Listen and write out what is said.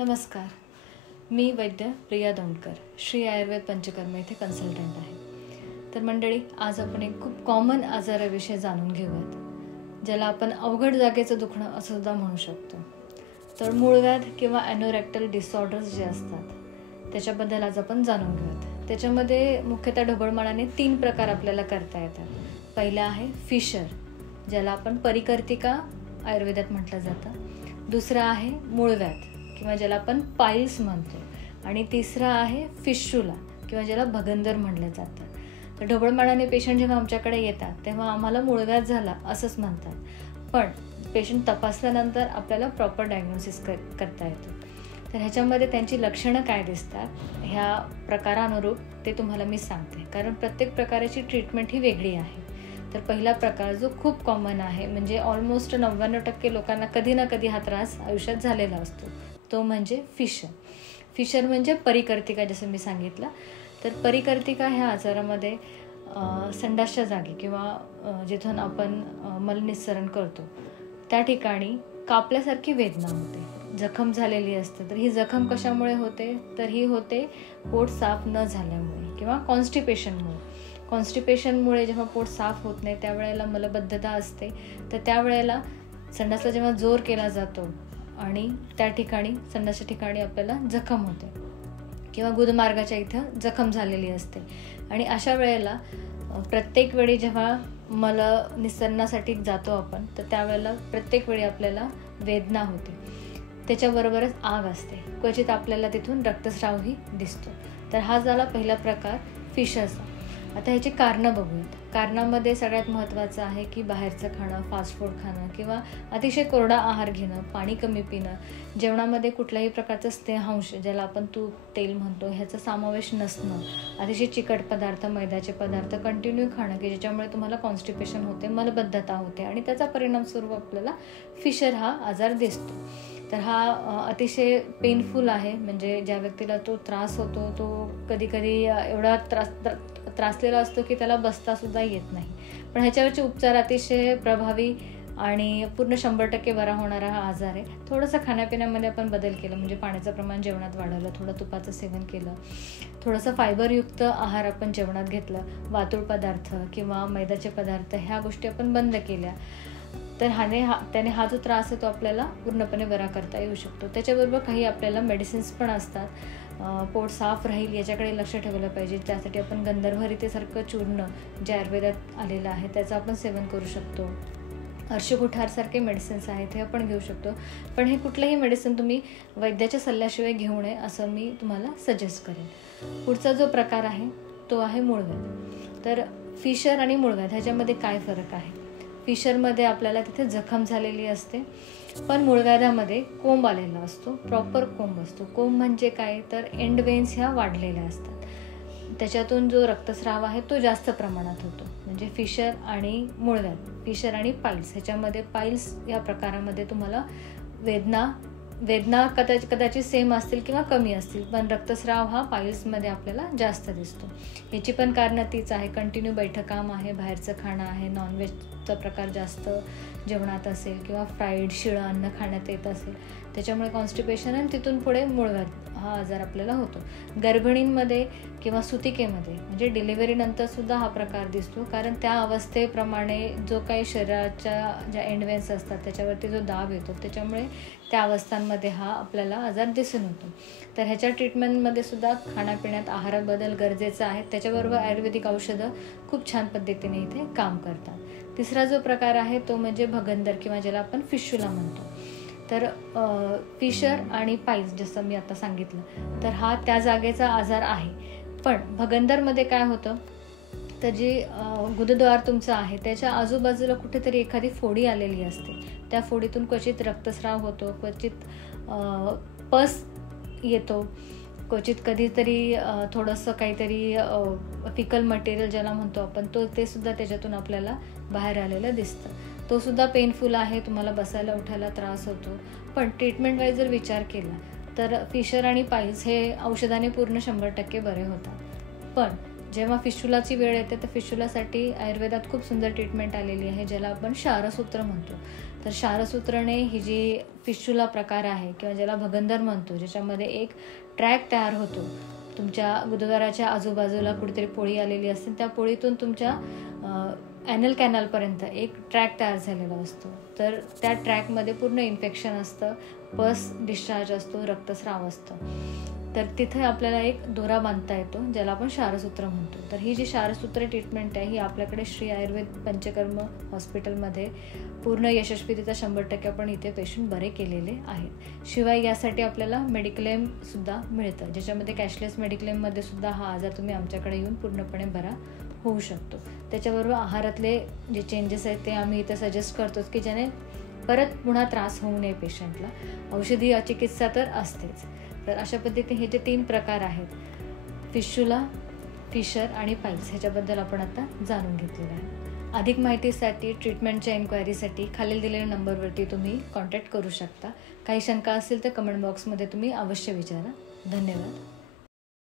नमस्कार. मी वैद्य प्रिया दौंडकर, श्री आयुर्वेद पंचकर्म येथे कन्सल्टंट आहे. तर मंडळी, आज आपण एक खूप कॉमन आजाराविषयी जाणून घेऊयात, ज्याला आपण अवघड जागेचं दुखणं असं सुद्धा म्हणू शकतो. तर मूळव्याध किंवा ॲनोरेक्टल डिसऑर्डर्स जे असतात त्याच्याबद्दल आज आपण जाणून घेऊयात. त्याच्यामध्ये मुख्यतः ढोबळमानाने 3 प्रकार आपल्याला करता येतात. पहिला आहे फिशर, ज्याला आपण परिकर्तिका आयुर्वेदात म्हटलं जातं. दुसरा आहे मूळव्याध किंवा ज्याला आपण पाईल्स म्हणतो. आणि तिसरा आहे फिशुला किंवा ज्याला भगंदर म्हटलं जातं. तर ढोबळमानाने पेशंट जेव्हा आमच्याकडे येतात तेव्हा आम्हाला मूळव्याध झाला असंच म्हणतात, पण पेशंट तपासल्यानंतर आपल्याला प्रॉपर डायग्नोसिस करता येतं. तर ह्याच्यामध्ये त्यांची लक्षणं काय दिसतात ह्या प्रकारानुरूप ते तुम्हाला मी सांगते, कारण प्रत्येक प्रकाराची ट्रीटमेंट ही वेगळी आहे. तर पहिला प्रकार जो खूप कॉमन आहे, म्हणजे ऑलमोस्ट 99% लोकांना कधी ना कधी हा त्रास आयुष्यात झालेला असतो, तो म्हणजे फिशर. फिशर म्हणजे परिकर्तिका, जसं मी सांगितलं. तर परिकर्तिका ह्या आजारामध्ये संडासच्या जागी किंवा जिथून आपण मलनिस्सरण करतो त्या ठिकाणी कापल्यासारखी वेदना होते, जखम झालेली असते. तर ही जखम कशामुळे होते? तर ही होते पोट साफ न झाल्यामुळे किंवा कॉन्स्टिपेशनमुळे. कॉन्स्टिपेशनमुळे जेव्हा पोट साफ होत नाही त्यावेळेला मलबद्धता असते. तर त्यावेळेला संडासला जेव्हा जोर केला जातो आणि त्या ठिकाणी संडासच्या ठिकाणी आपल्याला जखम होते किंवा गुदमार्गाच्या इथं जखम झालेली असते. आणि अशा वेळेला प्रत्येक वेळी जेव्हा मल निस्सरणासाठी जातो आपण, तर त्यावेळेला प्रत्येक वेळी आपल्याला वेदना होते, त्याच्याबरोबरच आग असते, क्वचित आपल्याला तिथून रक्तस्रावही दिसतो. तर हा झाला पहिला प्रकार फिशरचा. आता ह्याची कारणं बघूयात. कारणामध्ये सगळ्यात महत्त्वाचं आहे की बाहेरचं खाणं, फास्ट फूड खाणं किंवा अतिशय कोरडा आहार घेणं, पाणी कमी पिणं, जेवणामध्ये कुठल्याही प्रकारचं स्नेहांश, ज्याला आपण तूप तेल म्हणतो, ह्याचा समावेश नसणं, अतिशय चिकट पदार्थ, मैद्याचे पदार्थ कंटिन्यू खाणं की ज्याच्यामुळे तुम्हाला कॉन्स्टिपेशन होते, मलबद्धता होते आणि त्याचा परिणाम स्वरूप आपल्याला फिशर हा आजार दिसतो. तर हा अतिशय पेनफुल आहे. म्हणजे ज्या व्यक्तीला तो त्रास होतो तो कधी कधी एवढा त्रासलेला असतो की त्याला बसता सुद्धा येत नाही. पण ह्याच्यावरचे उपचार अतिशय प्रभावी आणि पूर्ण 100% बरा होणारा हा आजार आहे. थोडंसं खाण्यापिण्यामध्ये आपण बदल केलं, म्हणजे पाण्याचं प्रमाण जेवणात वाढवलं, थोडं तुपाचं सेवन केलं, थोडंसं फायबरयुक्त आहार आपण जेवणात घेतलं, वातुळ पदार्थ किंवा मैद्याचे पदार्थ ह्या गोष्टी आपण बंद केल्या, तर त्याने हा जो त्रास आहे तो आपल्याला पूर्णपणे बरा करता येऊ शकतो. त्याच्याबरोबर काही आपल्याला मेडिसिन्स पण असतात. पोट साफ राहील याच्याकडे लक्ष ठेवलं पाहिजे. त्यासाठी आपण गंधर्वरितेसारखं चूर्ण जे आयुर्वेदात आलेलं आहे त्याचं आपण सेवन करू शकतो. अर्शकुठारसारखे मेडिसिन्स आहेत हे आपण घेऊ शकतो. पण हे कुठलंही मेडिसिन तुम्ही वैद्याच्या सल्ल्याशिवाय घेऊ नये असं मी तुम्हाला सजेस्ट करेन. पुढचा जो प्रकार आहे तो आहे मूळव्याध. तर फिशर आणि मूळव्याध ह्याच्यामध्ये काय फरक आहे? फिशरमध्ये आपल्याला तिथे जखम झालेली असते, पण मूळव्याधामध्ये कोंब आलेला असतो, प्रॉपर कोंब असतो. कोंब म्हणजे काय? तर एंड वेन्स ह्या वाढलेल्या असतात, त्याच्यातून जो रक्तस्राव आहे तो जास्त प्रमाणात होतो. म्हणजे फिशर आणि मूळव्याध, फिशर आणि पाईल्स, ह्याच्यामध्ये पाईल्स या प्रकारामध्ये तुम्हाला वेदना कदाचित सेम असतील किंवा कमी असतील, पण रक्तस्राव हा पाईल्समध्ये आपल्याला जास्त दिसतो. ह्याची पण कारणं तीच आहे. कंटिन्यू बैठं काम आहे, बाहेरचं खाणं आहे, नॉनव्हेजचा प्रकार जास्त जेवणात असेल किंवा फ्राईड शिळं अन्न खाण्यात येत असेल, त्याच्यामुळे कॉन्स्टिपेशन आणि तिथून पुढे मूळव्याध हा आजार आपल्याला होतो. गर्भिणींमध्ये किंवा सुतिकेमध्ये म्हणजे डिलिव्हरीनंतर सुद्धा हा प्रकार दिसतो, कारण त्या अवस्थेप्रमाणे जो काही शरीराच्या ज्या एंडवेन्स असतात त्याच्यावरती जो दाब येतो, त्याच्यामुळे त्या अवस्थांमध्ये हा आपल्याला आजार दिसून येतो. तर ह्याच्या ट्रीटमेंटमध्ये सुद्धा खाण्यापिण्यात आहारात बदल गरजेचा आहे. त्याच्याबरोबर आयुर्वेदिक औषधं खूप छान पद्धतीने इथे काम करतात. तिसरा जो प्रकार आहे तो म्हणजे भगंदर किंवा ज्याला आपण फिशुला म्हणतो. तर फिशर आणि पाईल्स जसं मी आता सांगितलं, तर हा त्या जागेचा आजार आहे. पण भगंदरमध्ये काय होतं, तर जी गुदद्वार तुमचं आहे त्याच्या आजूबाजूला कुठेतरी एखादी फोडी आलेली असते. त्या फोडीतून क्वचित रक्तस्राव होतो, क्वचित पस येतो, क्वचित कधीतरी थोडंसं काहीतरी फिकल मटेरियल ज्याला म्हणतो आपण ते सुद्धा त्याच्यातून आपल्याला बाहेर आलेलं दिसतं. तो सुद्धा पेनफुल आहे, तुम्हाला बसायला उठायला त्रास होतो. पण ट्रीटमेंट वाईज जर विचार केला तर फिशर आणि पाईल्स हे औषधाने पूर्ण 100% बरे होतात. पण जेव्हा फिशुलाची वेळ येते तर फिशुलासाठी आयुर्वेदात खूप सुंदर ट्रीटमेंट आलेली आहे, ज्याला आपण क्षारसूत्र म्हणतो. तर क्षारसूत्रने ही जी फिशुला प्रकार आहे किंवा ज्याला भगंदर म्हणतो, ज्याच्यामध्ये एक ट्रॅक तयार होतो, तुमच्या गुदद्वाराच्या आजूबाजूला कुठेतरी पोळी आलेली असते, त्या पोळीतून तुमच्या ॲनल कॅनलपर्यंत एक ट्रॅक तयार झालेला असतो. तर त्या ट्रॅकमध्ये पूर्ण इन्फेक्शन असतं, पस डिस्चार्ज असतो, रक्तस्राव असतं. तर तिथे आपल्याला एक दोरा बांधता येतो, ज्याला आपण क्षारसूत्र म्हणतो. तर ही जी क्षारसूत्र ट्रीटमेंट आहे ही आपल्याकडे श्री आयुर्वेद पंचकर्म हॉस्पिटलमध्ये पूर्ण यशस्वीरित्या 100% आपण इथे पेशंट बरे केलेले आहेत. शिवाय यासाठी आपल्याला मेडिक्लेमसुद्धा मिळतं, ज्याच्यामध्ये कॅशलेस मेडिक्लेममध्ये सुद्धा हा आजार तुम्ही आमच्याकडे येऊन पूर्णपणे बरा होऊ शकतो. त्याच्याबरोबर आहारातले जे चेंजेस आहेत ते आम्ही इथं सजेस्ट करतो की ज्याने परत पुन्हा त्रास होऊ नये पेशंटला. औषधी चिकित्सा तर असतेच. तर अशा पद्धतीने हे जे 3 प्रकार आहेत, फिशुला, फिशर आणि पाईल्स, ह्याच्याबद्दल आपण आता जाणून घेतलेलं आहे. अधिक माहितीसाठी, ट्रीटमेंटच्या एन्क्वायरीसाठी खालील दिलेल्या नंबरवरती तुम्ही कॉन्टॅक्ट करू शकता. काही शंका असेल तर कमेंट बॉक्समध्ये तुम्ही अवश्य विचारा. धन्यवाद.